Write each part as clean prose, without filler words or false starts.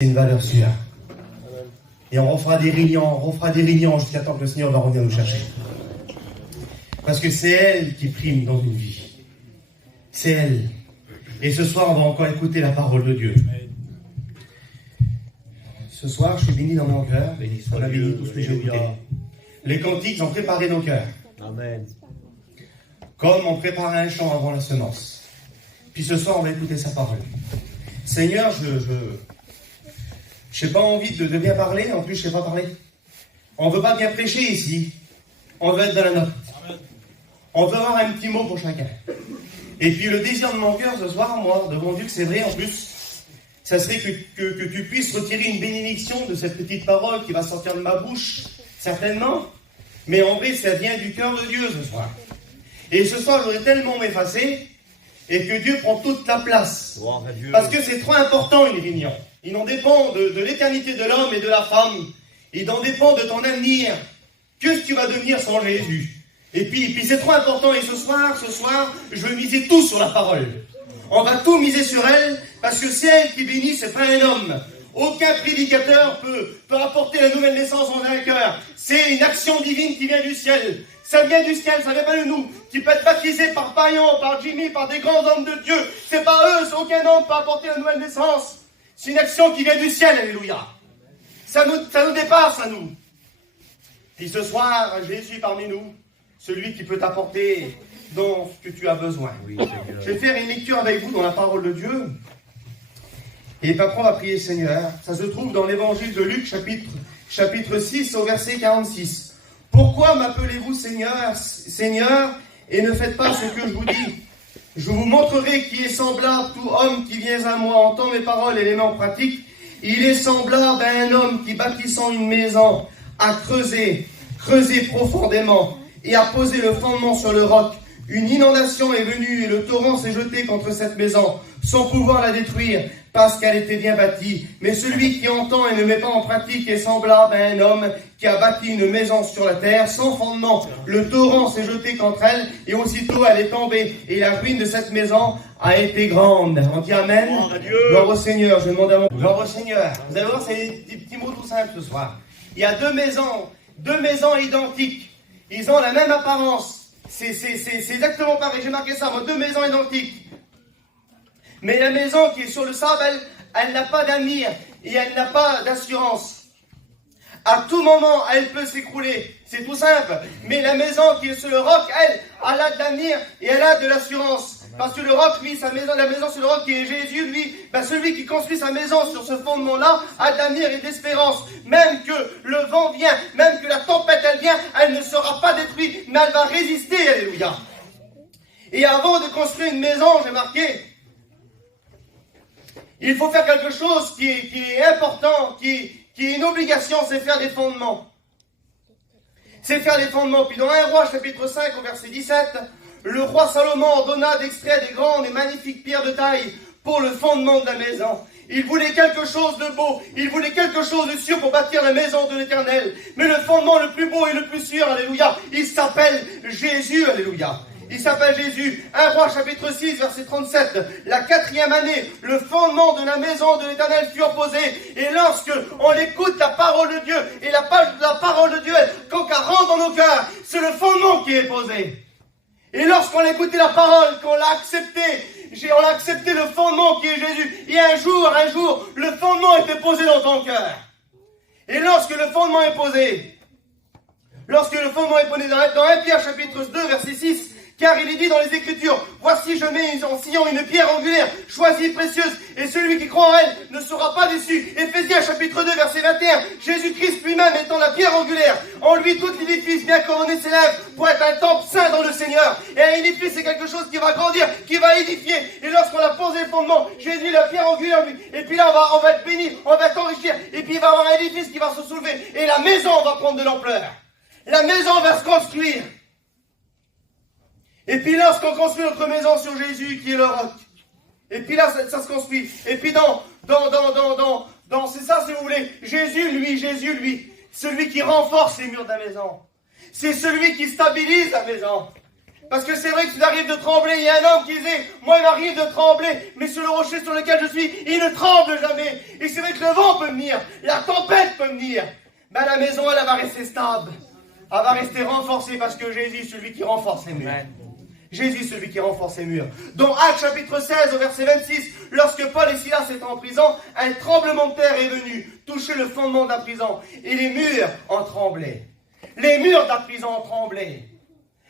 C'est une valeur sûre. Et on refera des réunions jusqu'à temps que le Seigneur va revenir nous chercher. Parce que c'est elle qui prime dans une vie. C'est elle. Et ce soir, on va encore écouter la parole de Dieu. Ce soir, je suis béni dans mon cœur. Béni soit la béni tout ce que j'ai écouté. Les cantiques ont préparé nos cœurs. Amen. Comme on prépare un champ avant la semence. Puis ce soir, on va écouter sa parole. Seigneur, je n'ai pas envie de bien parler, en plus je ne sais pas parler. On ne veut pas bien prêcher ici. On veut être dans la note. On veut avoir un petit mot pour chacun. Et puis le désir de mon cœur ce soir, moi, devant Dieu, que c'est vrai en plus, ça serait que tu puisses retirer une bénédiction de cette petite parole qui va sortir de ma bouche, certainement. Mais en vrai, ça vient du cœur de Dieu ce soir. Et ce soir, j'aurais tellement m'effacer et que Dieu prend toute la place. Parce que c'est trop important une réunion. Il en dépend de l'éternité de l'homme et de la femme. Il en dépend de ton avenir. Que tu vas devenir sans Jésus. Et puis c'est trop important. Et ce soir, je veux miser tout sur la parole. On va tout miser sur elle, parce que c'est elle qui bénit, c'est pas un homme. Aucun prédicateur peut apporter la nouvelle naissance dans un cœur. C'est une action divine qui vient du ciel. Ça vient du ciel, ça vient pas de nous. Qui peut être baptisé par Payan, par Jimmy, par des grands hommes de Dieu. C'est pas eux, aucun homme peut apporter la nouvelle naissance. C'est une action qui vient du ciel, alléluia. Ça nous dépasse à nous. Puis ce soir, Jésus parmi nous, celui qui peut t'apporter dans ce que tu as besoin. Oui, je vais faire une lecture avec vous dans la parole de Dieu. Et puis après, on va prier Seigneur. Ça se trouve dans l'évangile de Luc, chapitre 6, au verset 46. Pourquoi m'appelez-vous Seigneur, Seigneur, et ne faites pas ce que je vous dis? Je vous montrerai qui est semblable tout homme qui vient à moi, entend mes paroles et les met en pratique. Il est semblable à un homme qui, bâtissant une maison, a creusé profondément et a posé le fondement sur le roc. Une inondation est venue et le torrent s'est jeté contre cette maison, sans pouvoir la détruire, parce qu'elle était bien bâtie. Mais celui qui entend et ne met pas en pratique est semblable à un homme qui a bâti une maison sur la terre, sans fondement. Le torrent s'est jeté contre elle, et aussitôt elle est tombée, et la ruine de cette maison a été grande. On dit Amen. Gloire au Seigneur. Je demande à mon... Gloire au Seigneur. Vous allez voir, c'est des petits mots tout simples ce soir. Il y a deux maisons identiques. Ils ont la même apparence. C'est exactement pareil. J'ai marqué ça, moi, deux maisons identiques. Mais la maison qui est sur le sable, elle n'a pas d'avenir et elle n'a pas d'assurance. À tout moment, elle peut s'écrouler. C'est tout simple. Mais la maison qui est sur le roc, elle a de l'avenir et elle a de l'assurance. Parce que le roc, lui, la maison sur le roc qui est Jésus, lui, celui qui construit sa maison sur ce fondement-là a de l'avenir et d'espérance. Même que le vent vient, même que la tempête, elle vient, elle ne sera pas détruite, mais elle va résister, alléluia. Et avant de construire une maison, j'ai marqué, il faut faire quelque chose qui est important, qui est une obligation, c'est faire des fondements. C'est faire des fondements. Puis dans 1 Roi, chapitre 5, au verset 17, le roi Salomon ordonna d'extraire des grandes et magnifiques pierres de taille pour le fondement de la maison. Il voulait quelque chose de beau, il voulait quelque chose de sûr pour bâtir la maison de l'Éternel. Mais le fondement le plus beau et le plus sûr, alléluia, il s'appelle Jésus, alléluia. Il s'appelle Jésus. 1 Roi chapitre 6 verset 37. La 4e année, le fondement de la maison de l'Éternel fut posé. Et lorsque on écoute la parole de Dieu, et la parole de Dieu, quand elle rentre dans nos cœurs, c'est le fondement qui est posé. Et lorsqu'on a écouté la parole, qu'on l'a accepté, on a accepté le fondement qui est Jésus. Et un jour, le fondement était posé dans ton cœur. Et lorsque le fondement est posé dans 1 Pierre chapitre 2 verset 6, car il est dit dans les Écritures, voici je mets en Sion une pierre angulaire, choisie, précieuse, et celui qui croit en elle ne sera pas déçu. Éphésiens chapitre 2 verset 21, Jésus-Christ lui-même étant la pierre angulaire, en lui tout l'édifice bien couronné s'élève pour être un temple saint dans le Seigneur. Et un édifice c'est quelque chose qui va grandir, qui va édifier. Et lorsqu'on a posé le fondement, Jésus la pierre angulaire, lui, et puis là on va être béni, on va être enrichi, et puis il va y avoir un édifice qui va se soulever, et la maison va prendre de l'ampleur. La maison va se construire. Et puis lorsqu'on construit notre maison sur Jésus qui est le roc, et puis là ça se construit. Et puis c'est ça si vous voulez, Jésus lui, celui qui renforce les murs de la maison. C'est celui qui stabilise la maison. Parce que c'est vrai que s'il arrive de trembler, il y a un homme qui disait, moi il m'arrive de trembler, mais sur le rocher sur lequel je suis, il ne tremble jamais. Et c'est vrai que le vent peut venir, la tempête peut venir. Mais la maison, elle va rester stable. Elle va rester renforcée parce que Jésus est celui qui renforce les murs. Jésus est celui qui renforce les murs. Dans Actes chapitre 16 au verset 26, lorsque Paul et Silas étaient en prison, un tremblement de terre est venu toucher le fondement de la prison. Et les murs en tremblaient. Les murs de la prison en tremblaient.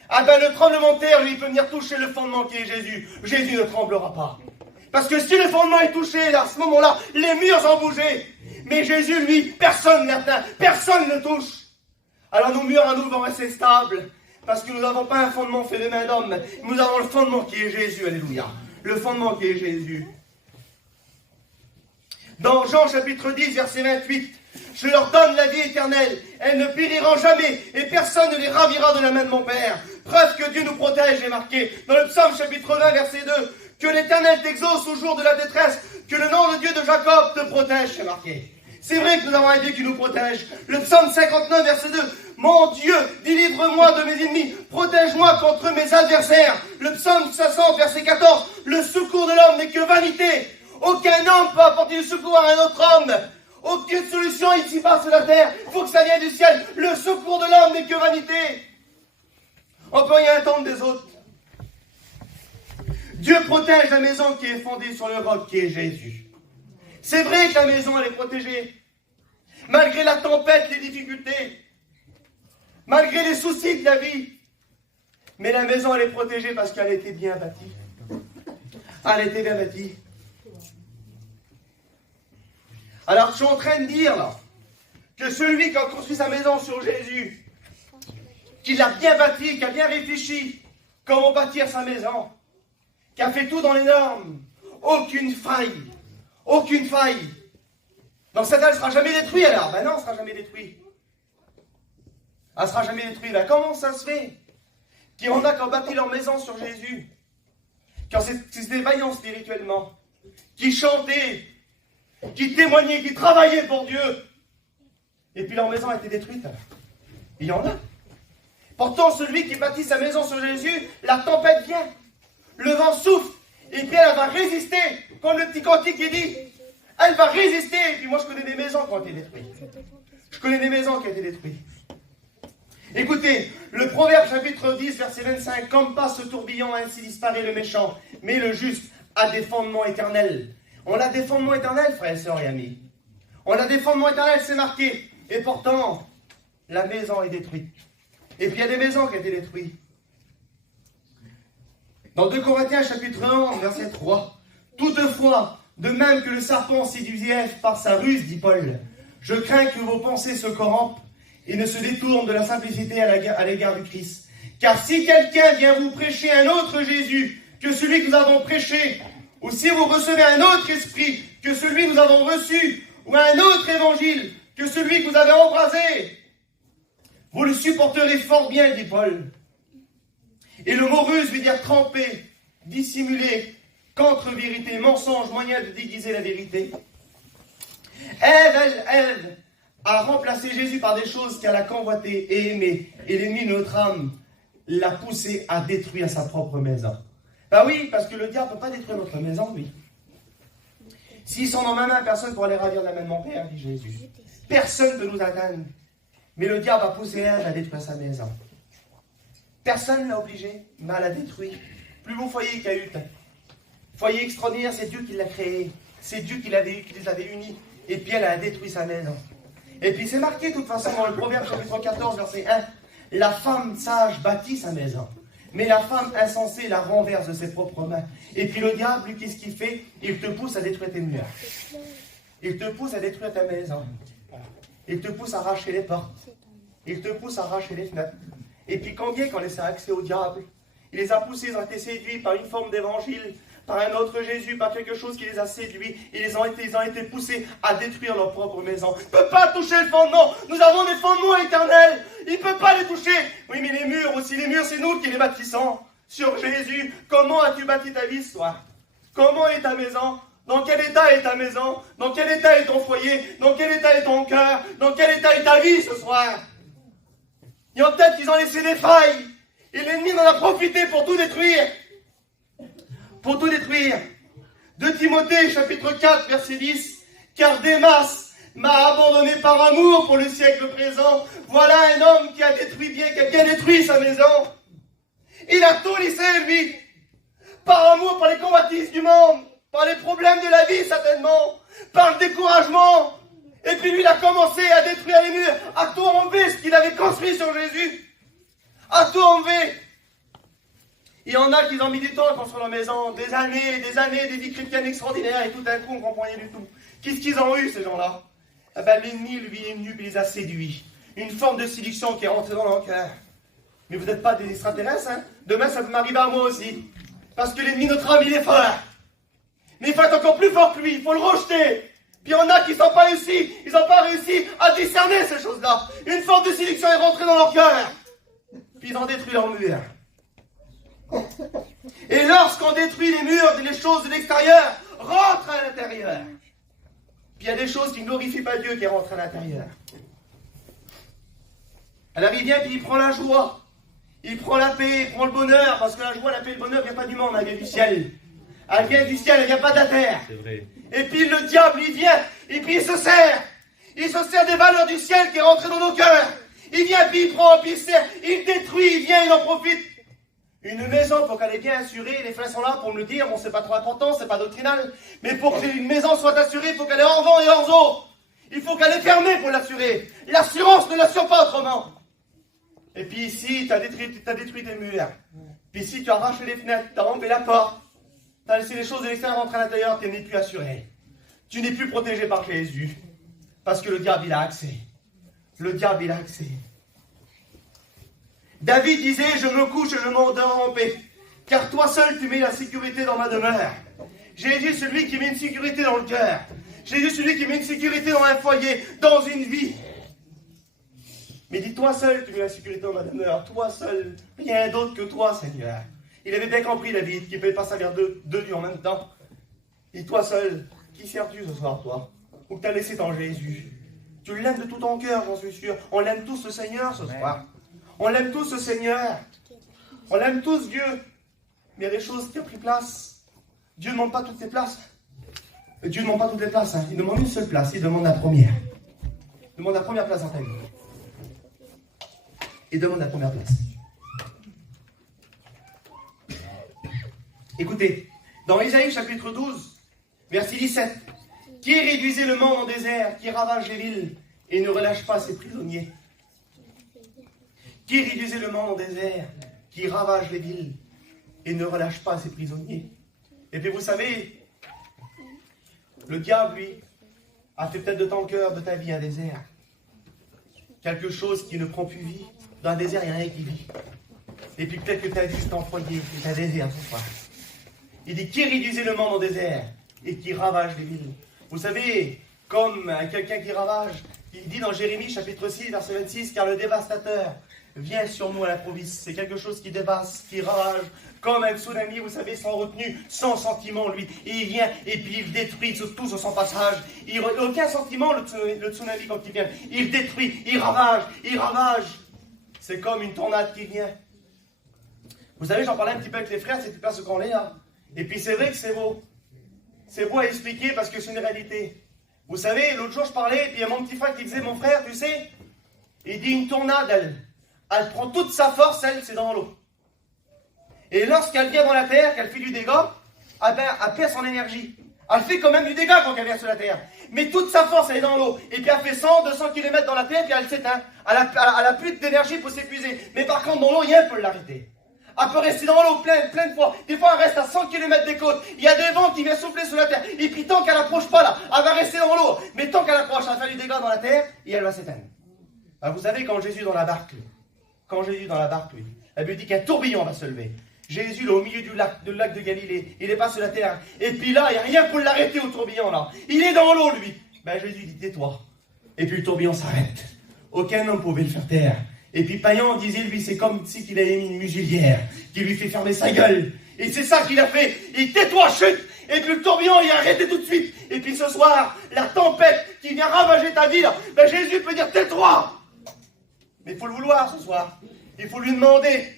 Ah ben le tremblement de terre, lui, il peut venir toucher le fondement qui est Jésus. Jésus ne tremblera pas. Parce que si le fondement est touché, là, à ce moment-là, les murs ont bougé. Mais Jésus, lui, personne ne l'atteint, personne ne le touche. Alors nos murs à nous vont rester stables. Parce que nous n'avons pas un fondement fait de main d'homme. Nous avons le fondement qui est Jésus, alléluia. Le fondement qui est Jésus. Dans Jean chapitre 10, verset 28, je leur donne la vie éternelle. Elles ne périront jamais et personne ne les ravira de la main de mon Père. Preuve que Dieu nous protège est marqué dans le psaume chapitre 20, verset 2. Que l'Éternel t'exauce au jour de la détresse. Que le nom de Dieu de Jacob te protège est marqué. C'est vrai que nous avons un Dieu qui nous protège. Le psaume 59, verset 2. Mon Dieu, délivre-moi de mes ennemis. Protège-moi contre mes adversaires. Le psaume 60, verset 14. Le secours de l'homme n'est que vanité. Aucun homme peut apporter du secours à un autre homme. Aucune solution ici-bas sur la terre. Il faut que ça vienne du ciel. Le secours de l'homme n'est que vanité. On peut rien attendre des autres. Dieu protège la maison qui est fondée sur le roc qui est Jésus. C'est vrai que la maison, elle est protégée. Malgré la tempête, les difficultés. Malgré les soucis de la vie. Mais la maison, elle est protégée parce qu'elle était bien bâtie. Elle était bien bâtie. Alors, je suis en train de dire, là, que celui qui a construit sa maison sur Jésus, qui l'a bien bâti, qui a bien réfléchi comment bâtir sa maison, qui a fait tout dans les normes, aucune faille. Aucune faille. Donc cette dalle ne sera jamais détruite alors. Ben non, elle ne sera jamais détruite. Elle ne sera jamais détruite. Ben comment ça se fait qu'il y en a qui ont bâti leur maison sur Jésus, qui étaient vaillants spirituellement, qui chantaient, qui témoignaient, qui travaillaient pour Dieu, et puis leur maison a été détruite alors. Il y en a. Pourtant, celui qui bâtit sa maison sur Jésus, la tempête vient, le vent souffle, et puis elle va résister. Comme le petit cantique qui dit, elle va résister. Et puis moi, je connais des maisons qui ont été détruites. Je connais des maisons qui ont été détruites. Écoutez, le Proverbe chapitre 10, verset 25. Comme passe ce tourbillon, ainsi disparaît le méchant. Mais le juste a des fondements éternels. On a des fondements éternels, frères et sœurs et amis. On a des fondements éternels, c'est marqué. Et pourtant, la maison est détruite. Et puis il y a des maisons qui ont été détruites. Dans 2 Corinthiens chapitre 1, verset 3. Toutefois, de même que le serpent séduisait Ève par sa ruse, dit Paul, je crains que vos pensées se corrompent et ne se détournent de la simplicité à l'égard du Christ. Car si quelqu'un vient vous prêcher un autre Jésus que celui que nous avons prêché, ou si vous recevez un autre esprit que celui que nous avons reçu, ou un autre évangile que celui que vous avez embrasé, vous le supporterez fort bien, dit Paul. Et le mot ruse veut dire tremper, dissimuler, contre-vérité, mensonge, moyen de déguiser la vérité. Ève a remplacé Jésus par des choses qu'elle a convoitées et aimées. Et l'ennemi de notre âme l'a poussé à détruire sa propre maison. Ben oui, parce que le diable ne peut pas détruire notre maison, lui. S'ils sont dans ma main, personne ne pourra les ravir de la main de mon Père, dit Jésus. Personne ne peut nous atteindre. Mais le diable a poussé Ève à détruire sa maison. Personne ne l'a obligé, mais elle l'a détruit. Plus beau foyer qu'a eu. Foyer extraordinaire, c'est Dieu qui l'a créé. C'est Dieu qui les avait unis. Et puis elle a détruit sa maison. Et puis c'est marqué de toute façon dans le Proverbe chapitre 14, verset 1. La femme sage bâtit sa maison. Mais la femme insensée la renverse de ses propres mains. Et puis le diable, lui, qu'est-ce qu'il fait? Il te pousse à détruire tes murs. Il te pousse à détruire ta maison. Il te pousse à arracher les portes. Il te pousse à arracher les fenêtres. Et puis combien qu'on laissait accès au diable? Il les a poussés, ils ont été séduits par une forme d'évangile, par un autre Jésus, par quelque chose qui les a séduits. Ils ont été poussés à détruire leur propre maison. Il ne peut pas toucher le fondement. Nous avons des fondements éternels. Il ne peut pas les toucher. Oui, mais les murs aussi, les murs, c'est nous qui les bâtissons. Sur Jésus, comment as-tu bâti ta vie ce soir? Comment est ta maison? Dans quel état est ta maison? Dans quel état est ton foyer? Dans quel état est ton cœur? Dans quel état est ta vie ce soir? Il y en a peut-être qui ont laissé des failles. Et l'ennemi en a profité pour tout détruire. Pour tout détruire. 2 Timothée, chapitre 4, verset 10. Car Démas m'a abandonné par amour pour le siècle présent. Voilà un homme qui a bien détruit sa maison. Il a tout laissé, lui. Par amour, par les convoitises du monde, par les problèmes de la vie, certainement, par le découragement. Et puis lui, il a commencé à détruire les murs, à tout enlever ce qu'il avait construit sur Jésus. À tout enlever. Il y en a qui ont mis du temps à construire leur maison, des années, des vies chrétiennes extraordinaires, et tout d'un coup, on ne comprend rien du tout. Qu'est-ce qu'ils ont eu, ces gens-là? Eh ben, l'ennemi, lui, est venu, puis il les a séduits. Une forme de séduction qui est rentrée dans leur cœur. Mais vous n'êtes pas des extraterrestres, hein? Demain, ça peut m'arriver à moi aussi. Parce que l'ennemi, notre âme, il est fort. Mais il faut être encore plus fort que lui, il faut le rejeter. Puis il y en a qui n'ont pas réussi, ils n'ont pas réussi à discerner ces choses-là. Une forme de séduction est rentrée dans leur cœur. Puis ils ont détruit leurs murs. Et lorsqu'on détruit les murs, les choses de l'extérieur rentrent à l'intérieur. Puis il y a des choses qui ne glorifient pas Dieu qui rentrent à l'intérieur. Alors il vient puis il prend la joie, il prend la paix, il prend le bonheur, parce que la joie, la paix et le bonheur ne vient pas du monde, elle vient du ciel. Elle vient du ciel, elle ne vient pas de la terre. C'est vrai. Et puis le diable, il vient, et puis il se sert. Il se sert des valeurs du ciel qui est rentré dans nos cœurs. Il vient, puis il prend, puis il sert, il détruit, il vient, il en profite. Une maison, pour qu'elle est bien assurée, les frères sont là pour me le dire, bon c'est pas trop important, c'est pas doctrinal, mais pour qu'une maison soit assurée, il faut qu'elle est hors vent et hors eau. Il faut qu'elle est fermée pour l'assurer. L'assurance ne l'assure pas autrement. Et puis ici, tu as détruit tes murs. Puis ici, tu as arraché les fenêtres, tu as enlevé la porte. Tu as laissé les choses de l'extérieur rentrer à l'intérieur, tu n'es plus assuré. Tu n'es plus protégé par Jésus. Parce que le diable, il a accès. Le diable, il a accès. David disait, je me couche et je m'endors en paix. Car toi seul, tu mets la sécurité dans ma demeure. Jésus, celui qui met une sécurité dans le cœur. Jésus, celui qui met une sécurité dans un foyer, dans une vie. Mais dis, toi seul, tu mets la sécurité dans ma demeure. Toi seul, rien d'autre que toi, Seigneur. Il avait bien compris, David, qu'il ne pouvait pas servir deux dieux en même temps. Et toi seul, qui sers-tu ce soir, toi? Ou que tu as laissé ton Jésus? Tu l'aimes de tout ton cœur, j'en suis sûr. On l'aime tous, le Seigneur, ce soir. On l'aime tous, le Seigneur. On l'aime tous, Dieu. Mais il y a des choses qui ont pris place. Dieu ne demande pas toutes les places. Dieu ne demande pas toutes les places. Hein. Il demande une seule place. Il demande la première. Il demande la première place dans ta vie. Il demande la première place. Écoutez, dans Ésaïe chapitre 12, verset 17, qui réduisait le monde en désert, qui ravage les villes et ne relâche pas ses prisonniers. Qui réduisait le monde en désert, qui ravage les villes et ne relâche pas ses prisonniers. Et puis vous savez, le diable, lui, a fait peut-être de ton cœur, de ta vie, un désert. Quelque chose qui ne prend plus vie. Dans un désert, il n'y a rien qui vit. Et puis peut-être que ta vie, c'est en foyer, c'est un désert ce soir. Il dit, qui réduisait le monde en désert et qui ravage les villes. Vous savez, comme quelqu'un qui ravage, il dit dans Jérémie chapitre 6, verset 26, car le dévastateur vient sur nous à l'improviste. C'est quelque chose qui dévaste, qui ravage, comme un tsunami, vous savez, sans retenue, sans sentiment, lui. Et il vient, et puis il détruit tout sur son passage. Il n'a aucun sentiment, le tsunami, quand il vient. Il détruit, il ravage, il ravage. C'est comme une tornade qui vient. Vous savez, j'en parlais un petit peu avec les frères, c'est pas ce qu'on est là. Et puis c'est vrai que c'est beau. C'est beau à expliquer parce que c'est une réalité. Vous savez, l'autre jour je parlais, et puis il y a mon petit frère qui disait, mon frère, tu sais, il dit une tornade, elle prend toute sa force, c'est dans l'eau. Et lorsqu'elle vient dans la terre, qu'elle fait du dégât, elle perd son énergie. Elle fait quand même du dégât quand elle vient sur la terre. Mais toute sa force, elle est dans l'eau. Et puis elle fait 100, 200 km dans la terre, puis elle s'éteint. Elle a plus d'énergie pour s'épuiser. Mais par contre, dans l'eau, rien ne peut l'arrêter. Elle peut rester dans l'eau plein de fois. Des fois, elle reste à 100 km des côtes. Il y a des vents qui viennent souffler sur la terre. Et puis tant qu'elle n'approche pas là, elle va rester dans l'eau. Mais tant qu'elle approche, elle va faire du dégât dans la terre et elle va s'éteindre. Alors, vous savez, quand Jésus est dans la barque, la Bible dit qu'un tourbillon va se lever. Jésus, là, au milieu du lac de Galilée, il est pas sur la terre. Et puis là, il n'y a rien pour l'arrêter au tourbillon, là. Il est dans l'eau, lui. Ben, Jésus dit, tais-toi. Et puis le tourbillon s'arrête. Aucun homme pouvait le faire taire. Et puis Payan disait, lui, c'est comme si il avait mis une muselière qui lui fait fermer sa gueule. Et c'est ça qu'il a fait. Il tais-toi, chute. Et puis le tourbillon, il a arrêté tout de suite. Et puis ce soir, la tempête qui vient ravager ta vie, là, ben, Jésus peut dire, tais-toi. Mais il faut le vouloir ce soir. Il faut lui demander.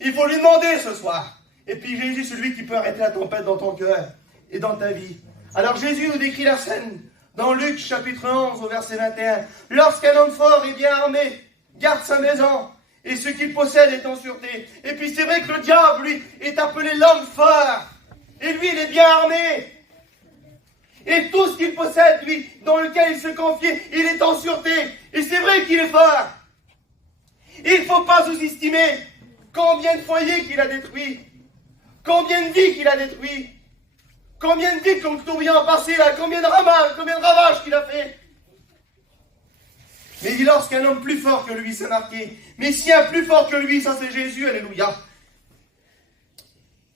Il faut lui demander ce soir. Et puis Jésus, celui qui peut arrêter la tempête dans ton cœur et dans ta vie. Alors Jésus nous décrit la scène dans Luc chapitre 11 au verset 21. Lorsqu'un homme fort et bien armé garde sa maison et ce qu'il possède est en sûreté. Et puis c'est vrai que le diable, lui, est appelé l'homme fort. Et lui, il est bien armé. Et tout ce qu'il possède, lui, dans lequel il se confie, il est en sûreté. Et c'est vrai qu'il est fort. Il ne faut pas sous-estimer combien de foyers qu'il a détruits, combien de vies qu'il a détruits, combien de vies qui ont tourbillon passé là, combien de ravages qu'il a fait. Mais lorsqu'un homme plus fort que lui s'est marqué, mais si un plus fort que lui, ça c'est Jésus, alléluia,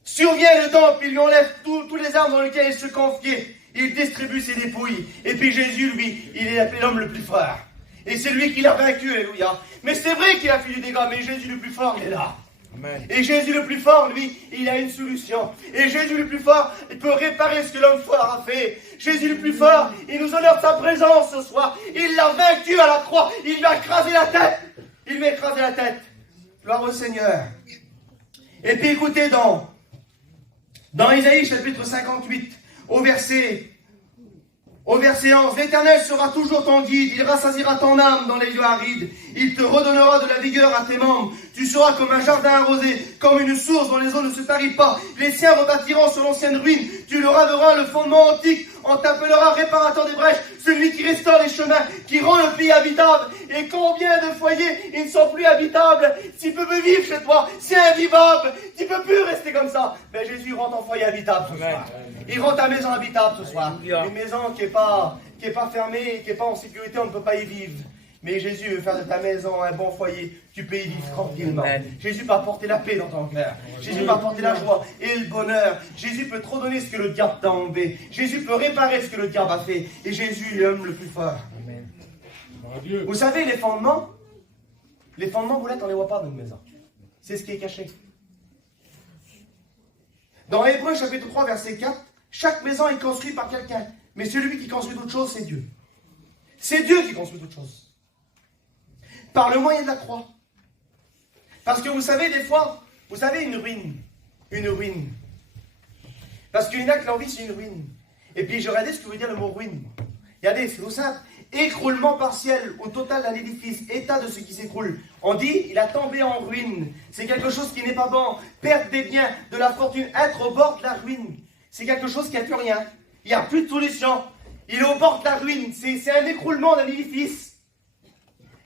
survient le temple, il lui enlève tous les armes dans lesquelles il se confiait, il distribue ses dépouilles, et puis Jésus, lui, il est appelé l'homme le plus fort. Et c'est lui qui l'a vaincu, alléluia. Mais c'est vrai qu'il a fait du dégât, mais Jésus le plus fort, il est là. Amen. Et Jésus le plus fort, lui, il a une solution. Et Jésus le plus fort, il peut réparer ce que l'homme fort a fait. Jésus le plus fort, il nous honore de sa présence ce soir. Il l'a vaincu à la croix. Il lui a écrasé la tête. Il lui a écrasé la tête. Gloire au Seigneur. Et puis écoutez dans Isaïe chapitre 58, au verset 11, l'Éternel sera toujours ton guide, il rassasiera ton âme dans les lieux arides, il te redonnera de la vigueur à tes membres, tu seras comme un jardin arrosé, comme une source dont les eaux ne se tarissent pas, les siens rebâtiront sur l'ancienne ruine, tu leur raveras le fondement antique, on t'appellera réparateur des brèches, celui qui restaure les chemins, qui rend le pays habitable. Et combien de foyers ils ne sont plus habitables? S'ils peuvent vivre chez toi, c'est invivable, tu ne peux plus rester comme ça. Mais Jésus rend ton foyer habitable ce soir. Il rend ta maison habitable ce soir. Une maison qui n'est pas fermée, qui n'est pas en sécurité, on ne peut pas y vivre. Mais Jésus veut faire de ta maison un bon foyer. Tu peux y vivre tranquillement. Jésus peut apporter la paix dans ton cœur. Jésus peut apporter la joie et le bonheur. Jésus peut te redonner ce que le diable t'a enlevé. Jésus peut réparer ce que le diable a fait. Et Jésus est l'homme le plus fort. Amen. Vous savez, les fondements, vous ne les voit pas dans une maison. C'est ce qui est caché. Dans Hébreux chapitre 3, verset 4, chaque maison est construite par quelqu'un. Mais celui qui construit d'autres choses, c'est Dieu. C'est Dieu qui construit d'autres choses. Par le moyen de la croix. Parce que vous savez, des fois, vous savez, une ruine. Parce qu'il y en a qui l'envie, c'est une ruine. Et puis, je regardais ce que veut dire le mot ruine. Regardez, c'est tout simple. Écroulement partiel au total d'un édifice, état de ce qui s'écroule. On dit, il a tombé en ruine. C'est quelque chose qui n'est pas bon. Perdre des biens, de la fortune, être au bord de la ruine. C'est quelque chose qui n'a plus rien. Il n'y a plus de solution. Il est au bord de la ruine. C'est un écroulement d'un édifice.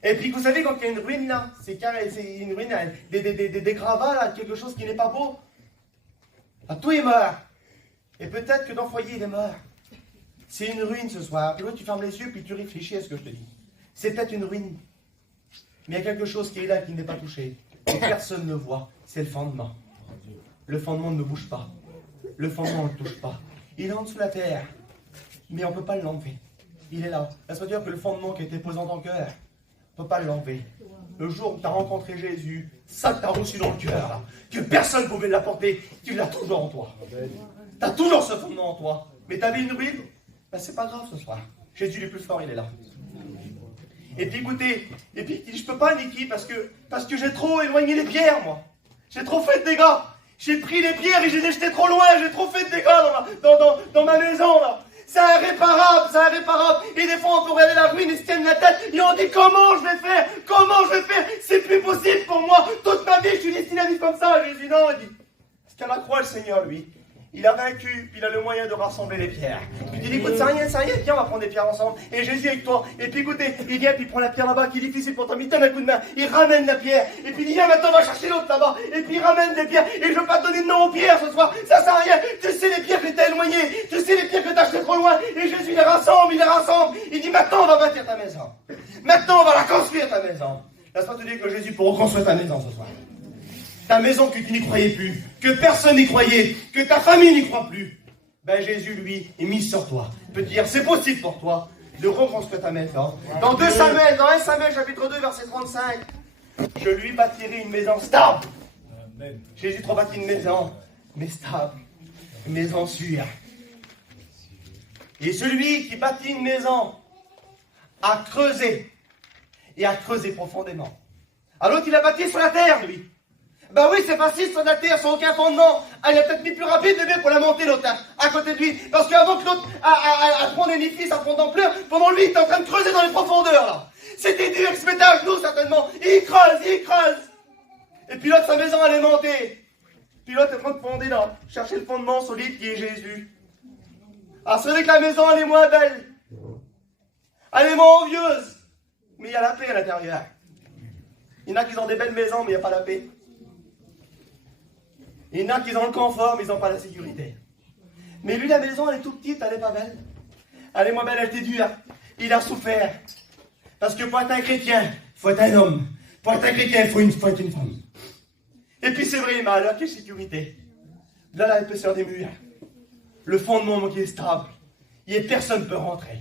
Et puis, vous savez, quand il y a une ruine, là, c'est une ruine, des gravats, là, quelque chose qui n'est pas beau. Là, tout est mort. Et peut-être que dans le foyer, il est mort. C'est une ruine ce soir. Et là, tu fermes les yeux, puis tu réfléchis à ce que je te dis. C'est peut-être une ruine. Mais il y a quelque chose qui est là, qui n'est pas touché. Et personne ne voit. C'est le fondement. Le fondement ne bouge pas. Le fondement ne touche pas. Il est en dessous de la terre. Mais on ne peut pas l'enlever. Il est là. Ça veut dire que le fondement qui a été posé dans ton cœur, on ne peut pas l'enlever. Le jour où tu as rencontré Jésus, ça que tu as reçu dans le cœur, là, que personne ne pouvait l'apporter, tu l'as toujours en toi. Tu as toujours ce fondement en toi. Mais tu avais une ruine, ben, c'est pas grave ce soir. Jésus le plus fort, il est là. Et puis écoutez, je ne peux pas niquer parce que j'ai trop éloigné les pierres, moi. J'ai trop fait de dégâts. J'ai pris les pierres et je les ai jetées trop loin. J'ai trop fait de dégâts dans ma maison, là. C'est irréparable. Et des fois, on peut regarder la ruine et se tiennent la tête. Et on dit, comment je vais faire? C'est plus possible pour moi. Toute ma vie, je suis destiné à vivre comme ça. Jésus, non, il dit, parce qu'à la croix, le Seigneur, lui, il a vaincu, puis il a le moyen de rassembler les pierres. Puis il dit, écoute, c'est rien, viens, on va prendre des pierres ensemble. Et Jésus est avec toi. Et puis écoutez, il vient, puis il prend la pierre là-bas qui est difficile pour toi. Il donne un coup de main, il ramène la pierre. Et puis il dit, viens, maintenant, on va chercher l'autre là-bas. Et puis il ramène des pierres. Et je ne veux pas te donner de nom aux pierres ce soir. Ça sert à rien. Tu sais les pierres que t'as éloignées. Tu sais les pierres que t'as achetées trop loin. Et Jésus il les rassemble. Il dit, maintenant, on va bâtir ta maison. Maintenant, on va la construire ta maison. Laisse-moi te dire que Jésus peut reconstruire ta maison ce soir. Ta maison que tu n'y croyais plus, que personne n'y croyait, que ta famille n'y croit plus. Ben Jésus, lui, est mis sur toi. Il peut te dire, c'est possible pour toi de reconstruire ta maison. Dans 1 Samuel, chapitre 2, verset 35, je lui bâtirai une maison stable. Amen. Jésus te rebâtit une maison, mais stable. Une maison sûre. Et celui qui bâtit une maison a creusé. Et a creusé profondément. Alors l'autre, il a bâti sur la terre, lui. Ben oui, c'est facile sur la terre, sans aucun fondement. Ah, il a peut-être mis plus rapide, bébé, pour la monter, l'autre, à côté de lui. Parce qu'avant que l'autre à prendre un édifice, à prendre d'ampleur, pendant lui, il était en train de creuser dans les profondeurs, là. C'était dur, il se mettait à genoux, certainement. Il creuse. Et puis l'autre, sa maison, elle est montée. Puis l'autre est en train de fonder, là, chercher le fondement solide qui est Jésus. Alors, c'est vrai que la maison, elle est moins belle. Elle est moins envieuse. Mais il y a la paix à l'intérieur. Il y en a qui ont des belles maisons, mais il n'y a pas la paix. Il y en a qui ont le confort, mais ils n'ont pas la sécurité. Mais lui, la maison, elle est toute petite, elle n'est pas belle. Elle est moins belle, elle était dure. Il a souffert. Parce que pour être un chrétien, il faut être un homme. Pour être un chrétien, il faut être une femme. Et puis c'est vrai, mais alors, quelle sécurité? Là, l'épaisseur des murs. Le fondement qui est stable. Et personne ne peut rentrer.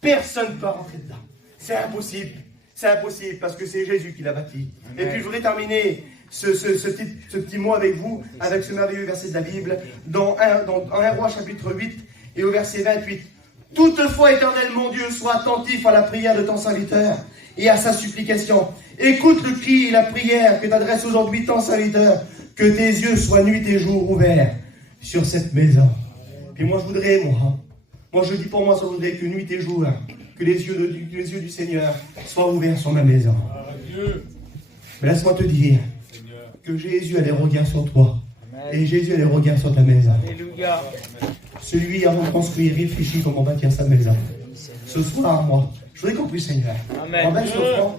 Personne ne peut rentrer dedans. C'est impossible. C'est impossible parce que c'est Jésus qui l'a bâti. Amen. Et puis je voudrais terminer ce petit mot avec vous, avec ce merveilleux verset de la Bible, dans 1 Roi chapitre 8 et au verset 28. Toutefois, Éternel mon Dieu, sois attentif à la prière de ton serviteur et à sa supplication. Écoute le cri et la prière que t'adresse aujourd'hui ton serviteur, que tes yeux soient nuit et jour ouverts sur cette maison. Puis moi je voudrais, moi je dis pour moi, ça voudrait que nuit et jour, que les yeux du Seigneur soient ouverts sur ma maison. Mais laisse-moi te dire que Jésus a les regards sur toi. Et Jésus a les regards sur ta maison. Alléluia. Celui avant de construire réfléchit comment bâtir sa maison. Ce soir, moi, je voudrais qu'on puisse, Seigneur, en baisse l'offrande.